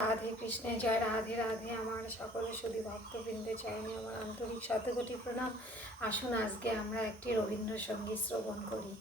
রাধে কৃষ্ণের জয়, রাধে রাধে। আমার সকলে শুধু ভক্তবৃন্দে চরণে আমার আন্তরিক শতকোটি প্রণাম। আসুন আজকে আমরা একটি রবীন্দ্রসঙ্গীত শ্রবণ করি।